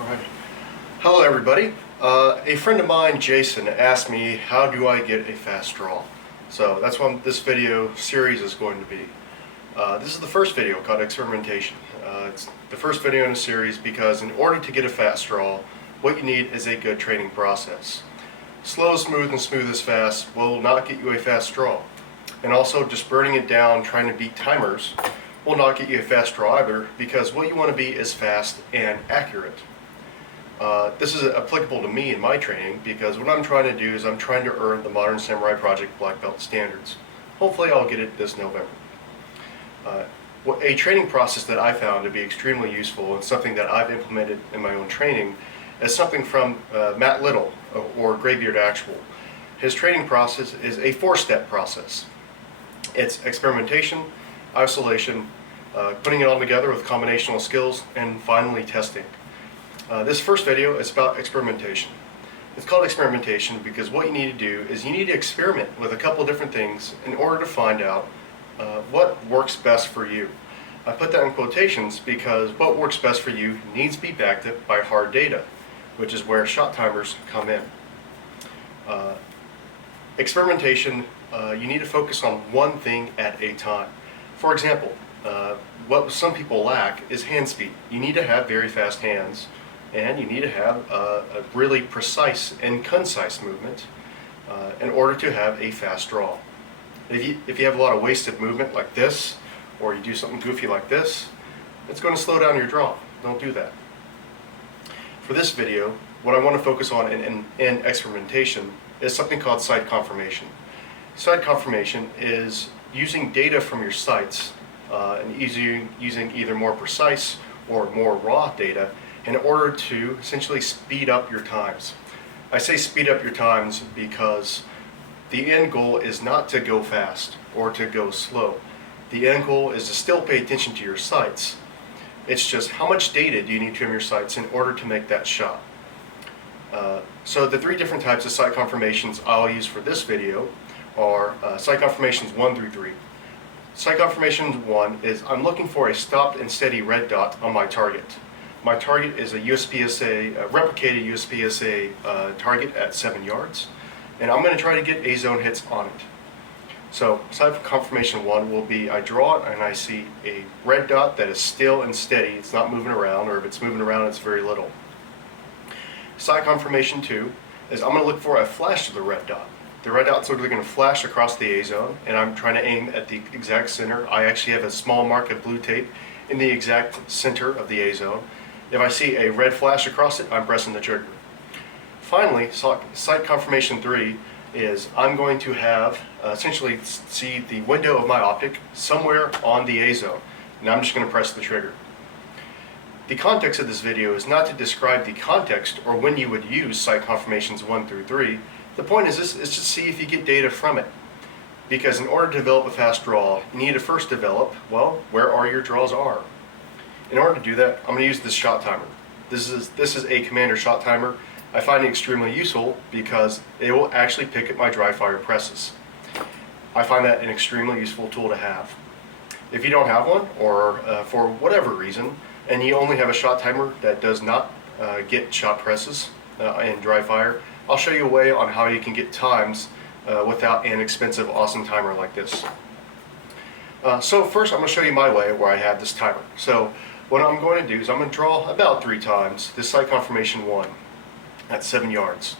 Alright. Hello everybody. A friend of mine, Jason, asked me how do I get a fast draw. So that's what this video series is going to be. This is the first video called Experimentation. It's the first video in a series because in order to get a fast draw, what you need is a good training process. Slow is smooth and smooth is fast will not get you a fast draw. And also just burning it down, trying to beat timers, will not get you a fast draw either, because what you want to be is fast and accurate. This is applicable to me in my training because what I'm trying to do is I'm trying to earn the Modern Samurai Project Black Belt standards. Hopefully I'll get it this November. A training process that I found to be extremely useful and something that I've implemented in my own training is something from Matt Little, or Graybeard Actual. His training process is a 4-step process. It's experimentation, isolation, putting it all together with combinational skills, and finally testing. This first video is about experimentation. It's called experimentation because what you need to do is you need to experiment with a couple different things in order to find out what works best for you. I put that in quotations because what works best for you needs to be backed up by hard data, which is where shot timers come in. Experimentation, you need to focus on one thing at a time. For example, what some people lack is hand speed. You need to have very fast hands, and you need to have a really precise and concise movement in order to have a fast draw. If you have a lot of wasted movement like this, or you do something goofy like this, it's going to slow down your draw. Don't do that. For this video, what I want to focus on in experimentation is something called sight confirmation. Sight confirmation is using data from your sights and using either more precise or more raw data in order to essentially speed up your times. I say speed up your times because the end goal is not to go fast or to go slow. The end goal is to still pay attention to your sights. It's just how much data do you need from your sights in order to make that shot. So the 3 different types of sight confirmations I'll use for this video are sight confirmations 1 through 3. Sight confirmation 1 is I'm looking for a stopped and steady red dot on my target. My target is a USPSA, replicated USPSA target at 7 yards, and I'm going to try to get A-zone hits on it. So sight confirmation 1 will be I draw it and I see a red dot that is still and steady, it's not moving around, or if it's moving around it's very little. Sight confirmation 2 is I'm going to look for a flash of the red dot. The red dot's literally going to flash across the A-zone, and I'm trying to aim at the exact center. I actually have a small mark of blue tape in the exact center of the A-zone. If I see a red flash across it, I'm pressing the trigger. Finally, sight confirmation 3 is I'm going to have essentially see the window of my optic somewhere on the A-zone, and I'm just going to press the trigger. The context of this video is not to describe the context or when you would use sight confirmations 1 through 3. The point is to see if you get data from it. Because in order to develop a fast draw, you need to first develop, well, where are your draws are. In order to do that, I'm going to use this shot timer. This is a commander shot timer. I find it extremely useful because it will actually pick at my dry fire presses. I find that an extremely useful tool to have. If you don't have one, or for whatever reason, and you only have a shot timer that does not get shot presses and dry fire, I'll show you a way on how you can get times without an expensive, awesome timer like this. So first I'm going to show you my way where I have this timer. So what I'm going to do is I'm going to draw about 3 times this sight confirmation 1 at 7 yards.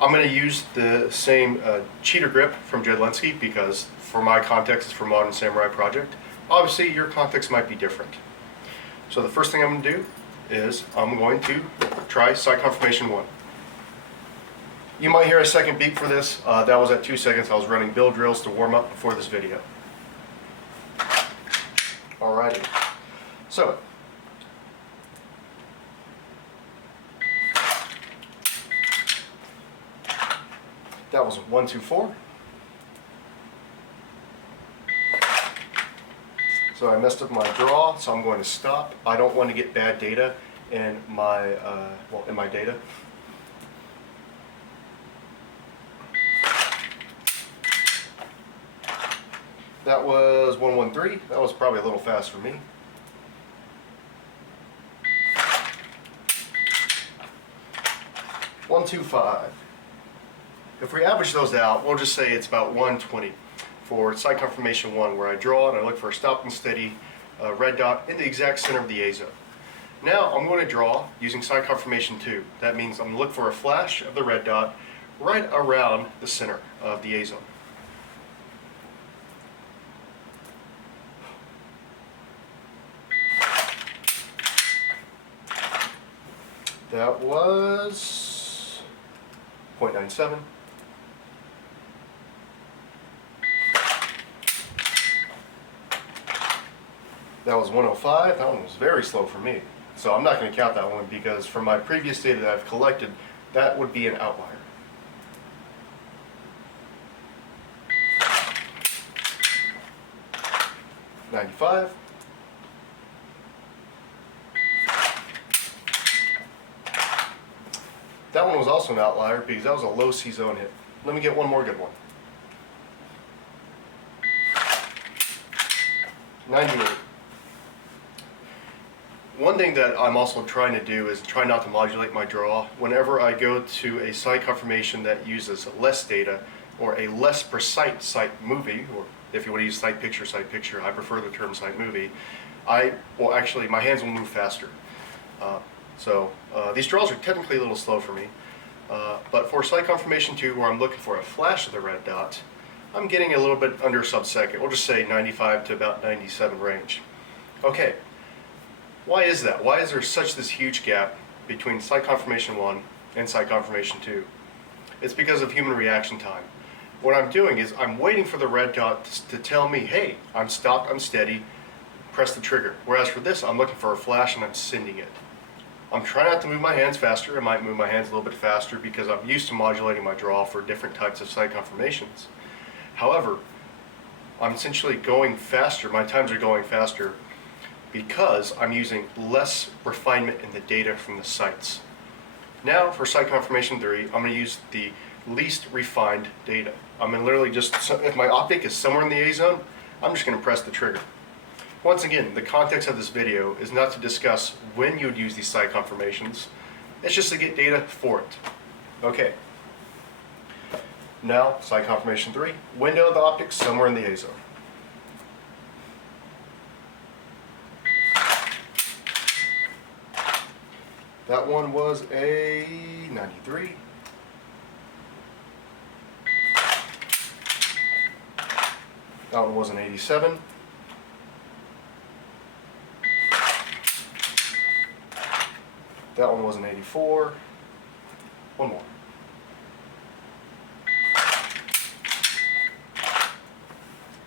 I'm going to use the same cheater grip from Jedlinski because for my context it's for Modern Samurai Project. Obviously your context might be different. So the first thing I'm going to do is I'm going to try sight confirmation 1. You might hear a second beep for this. That was at 2 seconds. I was running build drills to warm up before this video. Alrighty. So that was 1, 2, 4. So I messed up my draw, so I'm going to stop. I don't want to get bad data in my data. That was 113. That was probably a little fast for me. 125. If we average those out, we'll just say it's about 120 for side confirmation 1, where I draw and I look for a stop and steady red dot in the exact center of the A zone. Now I'm going to draw using side confirmation 2. That means I'm going to look for a flash of the red dot right around the center of the A zone. That was 0.97. That was 105. That one was very slow for me. So I'm not going to count that one because from my previous data that I've collected, that would be an outlier. $95. That one was also an outlier because that was a low C zone hit. Let me get one more good one. 98. One thing that I'm also trying to do is try not to modulate my draw. Whenever I go to a site confirmation that uses less data or a less precise site movie, or if you want to use site picture, I prefer the term site movie, actually my hands will move faster. These draws are technically a little slow for me, but for site confirmation 2, where I'm looking for a flash of the red dot, I'm getting a little bit under a sub-second. We'll just say 95 to about 97 range. Okay, why is that? Why is there this huge gap between site confirmation 1 and site confirmation 2? It's because of human reaction time. What I'm doing is I'm waiting for the red dot to tell me, hey, I'm stopped, I'm steady, press the trigger. Whereas for this, I'm looking for a flash and I'm sending it. I'm trying not to move my hands faster. I might move my hands a little bit faster because I'm used to modulating my draw for different types of site confirmations. However, I'm essentially going faster, my times are going faster because I'm using less refinement in the data from the sites. Now for site confirmation 3, I'm going to use the least refined data. I'm going to literally just, if my optic is somewhere in the A zone, I'm just going to press the trigger. Once again, the context of this video is not to discuss when you would use these site confirmations. It's just to get data for it. Okay. Now, site confirmation 3, window of the optic somewhere in the A zone. That one was a 93. That one was an 87. That one was an 84. One more.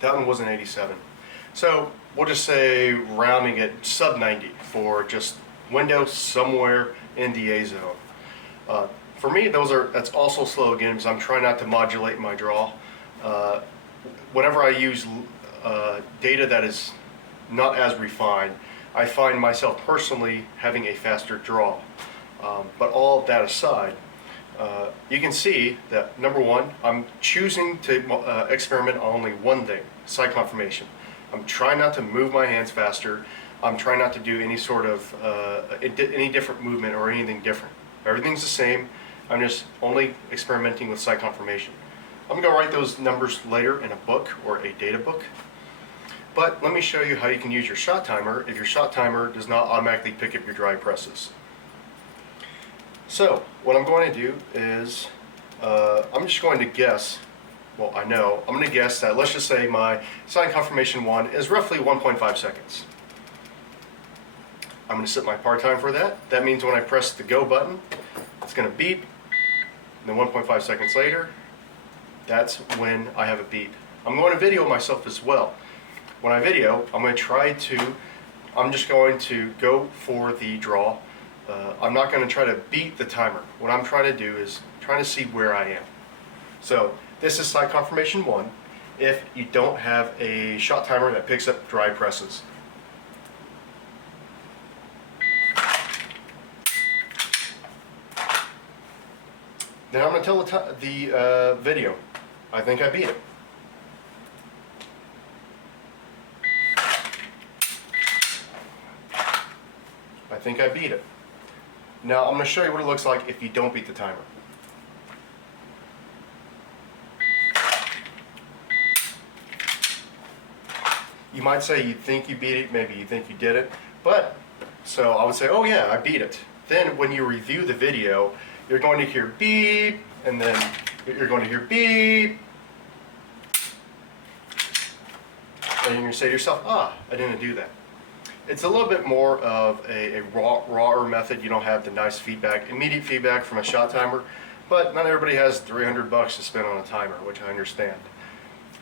That one was an 87. So we'll just say rounding it sub 90 for just window somewhere in the A zone. For me, that's also slow again because I'm trying not to modulate my draw. Whenever I use data that is not as refined, I find myself personally having a faster draw. But all of that aside, you can see that number one, I'm choosing to experiment on only one thing, site confirmation. I'm trying not to move my hands faster. I'm trying not to do any sort of any different movement or anything different. Everything's the same. I'm just only experimenting with site confirmation. I'm going to write those numbers later in a book or a data book. But let me show you how you can use your shot timer if your shot timer does not automatically pick up your dry presses. So what I'm going to do is I'm just going to guess, well I know, I'm going to guess that let's just say my site confirmation 1 is roughly 1.5 seconds. I'm going to set my par time for that. That means when I press the go button, it's going to beep, and then 1.5 seconds later, that's when I have a beep. I'm going to video myself as well. When I video, I'm just going to go for the draw. I'm not going to try to beat the timer. What I'm trying to do is trying to see where I am. So this is site confirmation 1 if you don't have a shot timer that picks up dry presses. Then I'm going to tell the video, I think I beat it. I think I beat it. Now I'm going to show you what it looks like if you don't beat the timer. You might say you think you beat it, maybe you think you did it, but so I would say, oh yeah, I beat it. Then when you review the video, you're going to hear beep, and then you're going to hear beep, and you're going to say to yourself, ah, I didn't do that. It's a little bit more of a rawer method. You don't have the nice feedback, immediate feedback from a shot timer, but not everybody has $300 to spend on a timer, which I understand.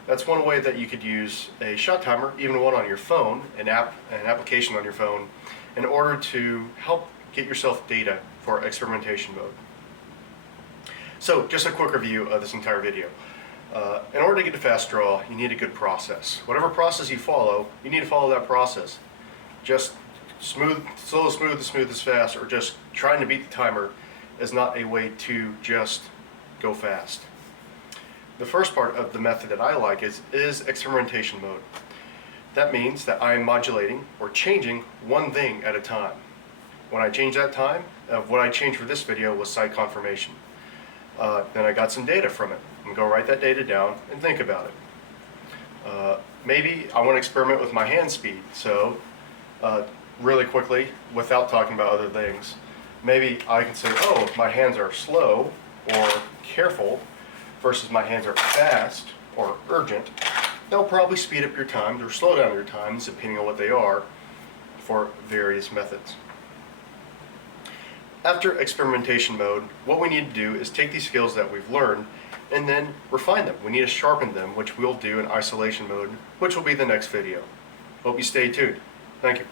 That's one way that you could use a shot timer, even one on your phone, an application on your phone, in order to help get yourself data for experimentation mode. So, just a quick review of this entire video. In order to get a fast draw, you need a good process. Whatever process you follow, you need to follow that process. Just slow as fast, or just trying to beat the timer is not a way to just go fast. The first part of the method that I like is experimentation mode. That means that I am modulating or changing one thing at a time. When I change that time, what I changed for this video was sight confirmation. Then I got some data from it. I'm going to go write that data down and think about it. Maybe I want to experiment with my hand speed, so really quickly, without talking about other things, maybe I can say, oh, my hands are slow or careful versus my hands are fast or urgent. They'll probably speed up your times or slow down your times depending on what they are for various methods. After experimentation mode, what we need to do is take these skills that we've learned and then refine them. We need to sharpen them, which we'll do in isolation mode, which will be the next video. Hope you stay tuned. Thank you.